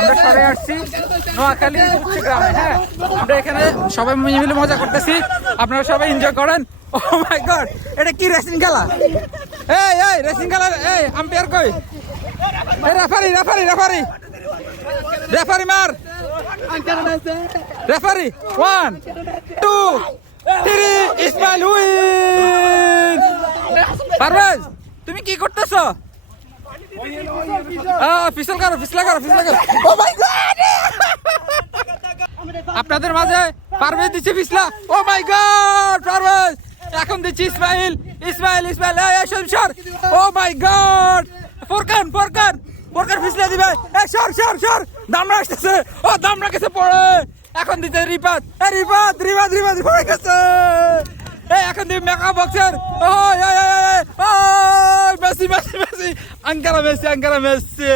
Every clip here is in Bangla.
আমরা সবাই আসছি নোয়াখালী গ্রামে। হ্যাঁ, আমরা এখানে সবাই মিলে মজা করতেছি, আপনারা সবাই এনজয় করেন। ও মাই গড, এটা কি রেসিং খেলা? এই এই রেসিং খেলা, এই আম্পায়ার কই? এই রেফারি রেফারি রেফারি রেফারি মার, রেফারি 1 2 3 ইসমাইল উইন। পারভেজ তুমি কি করতেছো? ফিসল করো ফিসলা করো ফিসলা করো। ও মাই গড, আপনাদের মাঝে পারভেজ দিচ্ছে ফিসলা। ও মাই গড, পারভেজ এখন দিচ্ছি ইসমাইল ইসমাইল ইসমাইল। এই সর। ও মাই গড, ফোরকান ফোরকান ফোরকান ফিসলা দিবে। এই সর দামড়া আসতেছে। ও দামড়া কাছে পড়ে, এখন দিতে রিপাত। এই রিপাত রিপাত রিপাত পড়ে গেছে। এই এখন দিবে মেকআপ বক্সার। ও Messi Messi Messi Ankara Messi Ankara Messi.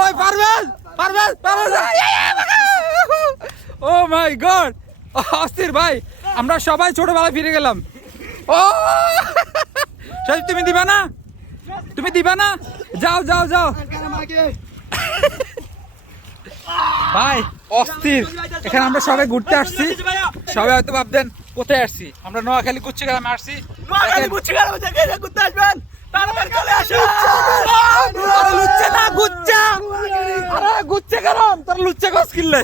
ওই পারভেজ পারভেজ পারভেজ। ও মাই গড, অস্থির ভাই, আমরা সবাই ছোটবেলায় ফিরে গেলাম। ও সত্যি তুমি দিবা না? তুমি দিবা না? যাও যাও যাও ভাই, অস্থির। এখানে আমরা সবাই ঘুরতে আসছি, সবাই হয়তো ভাবতেন কোথায় আসছি। আমরা নোয়াখালী কুচ্চি গ্রামে আসছি। ঘুরতে আসবেন, লুচ্চা না গুচ্চা। আরে গুচ্চা কারণ তোর লুচ্চা গছ কিনলে